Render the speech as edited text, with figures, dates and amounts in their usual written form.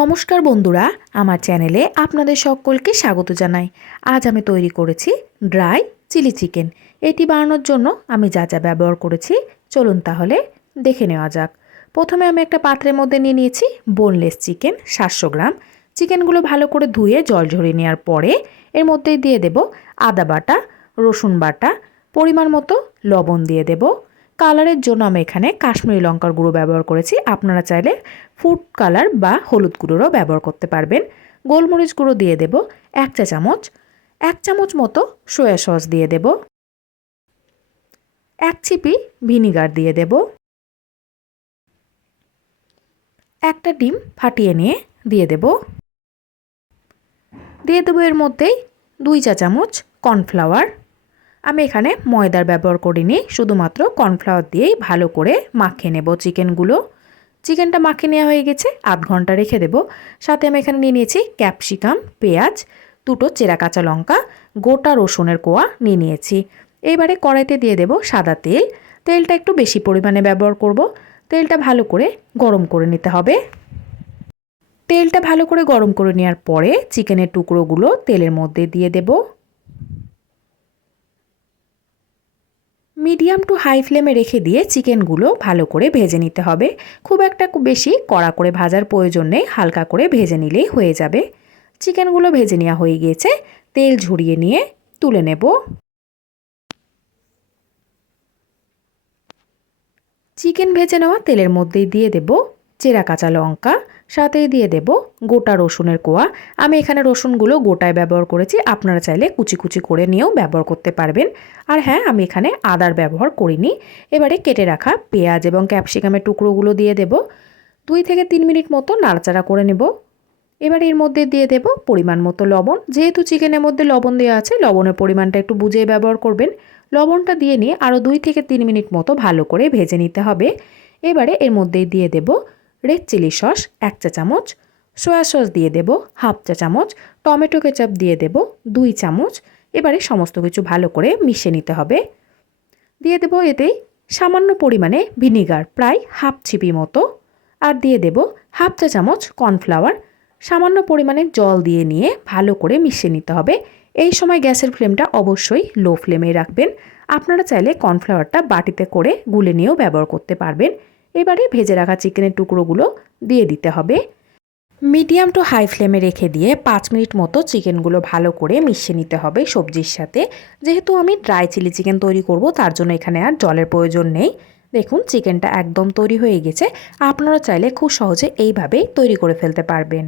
নমস্কার বন্ধুরা, আমার চ্যানেলে আপনাদের সকলকে স্বাগত জানাই। আজ আমি তৈরি করেছি ড্রাই চিলি চিকেন। এটি বানানোর জন্য আমি যা যা ব্যবহার করেছি চলুন তাহলে দেখে নেওয়া যাক। প্রথমে আমি একটা পাত্রের মধ্যে নিয়ে নিয়েছি বোনলেস চিকেন 700 গ্রাম। চিকেনগুলো ভালো করে ধুয়ে জল ঝরিয়ে নেওয়ার পরে এর মধ্যেই দিয়ে দেব আদা বাটা, রসুন বাটা, পরিমাণ মতো লবণ দিয়ে দেব। কালারের জন্য আমি এখানে কাশ্মীরি লঙ্কার গুঁড়ো ব্যবহার করেছি, আপনারা চাইলে ফুড কালার বা হলুদ গুঁড়োরও ব্যবহার করতে পারবেন। গোলমরিচ গুঁড়ো দিয়ে দেব 1 চা চামচ, 1 চামচ মতো সয়া সস দিয়ে দেব, 1 ছিপি ভিনিগার দিয়ে দেব, একটা ডিম ফাটিয়ে নিয়ে দিয়ে দেব এর মধ্যেই 2 চা চামচ কর্নফ্লাওয়ার। আমি এখানে ময়দার ব্যবহার করিনি, শুধুমাত্র কর্নফ্লাওয়ার দিয়েই ভালো করে মাখিয়ে নেব চিকেনগুলো। চিকেনটা মাখিয়ে নেওয়া হয়ে গেছে, আধ ঘন্টা রেখে দেব। সাথে আমি এখানে নিয়ে নিয়েছি ক্যাপসিকাম, পেঁয়াজ, দুটো চেরা কাঁচা লঙ্কা, গোটা রসুনের কোয়া নিয়ে নিয়েছি। এইবারে কড়াইতে দিয়ে দেব সাদা তেল। তেলটা একটু বেশি পরিমাণে ব্যবহার করব। তেলটা ভালো করে গরম করে নিতে হবে। তেলটা ভালো করে গরম করে নেওয়ার পরে চিকেনের টুকরোগুলো তেলের মধ্যে দিয়ে দেব। মিডিয়াম টু হাই ফ্লেমে রেখে দিয়ে চিকেনগুলো ভালো করে ভেজে নিতে হবে। খুব একটা বেশি কড়া করে ভাজার প্রয়োজন নেই, হালকা করে ভেজে নিলেই হয়ে যাবে। চিকেনগুলো ভেজে নেওয়া হয়ে গিয়েছে, তেল ঝরিয়ে নিয়ে তুলে নেব। চিকেন ভেজে নেওয়া তেলের মধ্যেই দিয়ে দেব চেরা কাঁচা লঙ্কা, সাথেই দিয়ে দেব গোটা রসুনের কোয়া। আমি এখানে রসুনগুলো গোটায় ব্যবহার করেছি, আপনারা চাইলে কুচি কুচি করে নিয়েও ব্যবহার করতে পারবেন। আর হ্যাঁ, আমি এখানে আদার ব্যবহার করিনি। এবারে কেটে রাখা পেঁয়াজ এবং ক্যাপসিকামের টুকরোগুলো দিয়ে দেব। 2 থেকে 3 মিনিট মতো নাড়াচাড়া করে নেব। এবার এর মধ্যে দিয়ে দেব পরিমাণ মতো লবণ। যেহেতু চিকেনের মধ্যে লবণ দেওয়া আছে, লবণের পরিমাণটা একটু বুঝে ব্যবহার করবেন। লবণটা দিয়ে নিয়ে আরও 2 থেকে 3 মিনিট মতো ভালো করে ভেজে নিতে হবে। এবারে এর মধ্যেই দিয়ে দেব রেড চিলি সস 1 চা চামচ, সয়া সস দিয়ে দেব 1/2 চা চামচ, টমেটো কেচাপ দিয়ে দেব 2 চামচ। এবারে সমস্ত কিছু ভালো করে মিশিয়ে নিতে হবে। দিয়ে দেব এতেই সামান্য পরিমাণে ভিনিগার, প্রায় 1/2 ছিপি মতো, আর দিয়ে দেব 1/2 চা চামচ কর্নফ্লাওয়ার। সামান্য পরিমাণে জল দিয়ে নিয়ে ভালো করে মিশিয়ে নিতে হবে। এই সময় গ্যাসের ফ্লেমটা অবশ্যই লো ফ্লেমে রাখবেন। আপনারা চাইলে কর্নফ্লাওয়ারটা বাটিতে করে গুলে নিয়েও ব্যবহার করতে পারবেন। এবারে ভেজে রাখা চিকেনের টুকরোগুলো দিয়ে দিতে হবে। মিডিয়াম টু হাই ফ্লেমে রেখে দিয়ে 5 মিনিট মতো চিকেনগুলো ভালো করে মিশিয়ে নিতে হবে সবজির সাথে। যেহেতু আমি ড্রাই চিলি চিকেন তৈরি করব, তার জন্য এখানে আর জলের প্রয়োজন নেই। দেখুন চিকেনটা একদম তৈরি হয়ে গেছে। আপনারা চাইলে খুব সহজে এইভাবেই তৈরি করে ফেলতে পারবেন।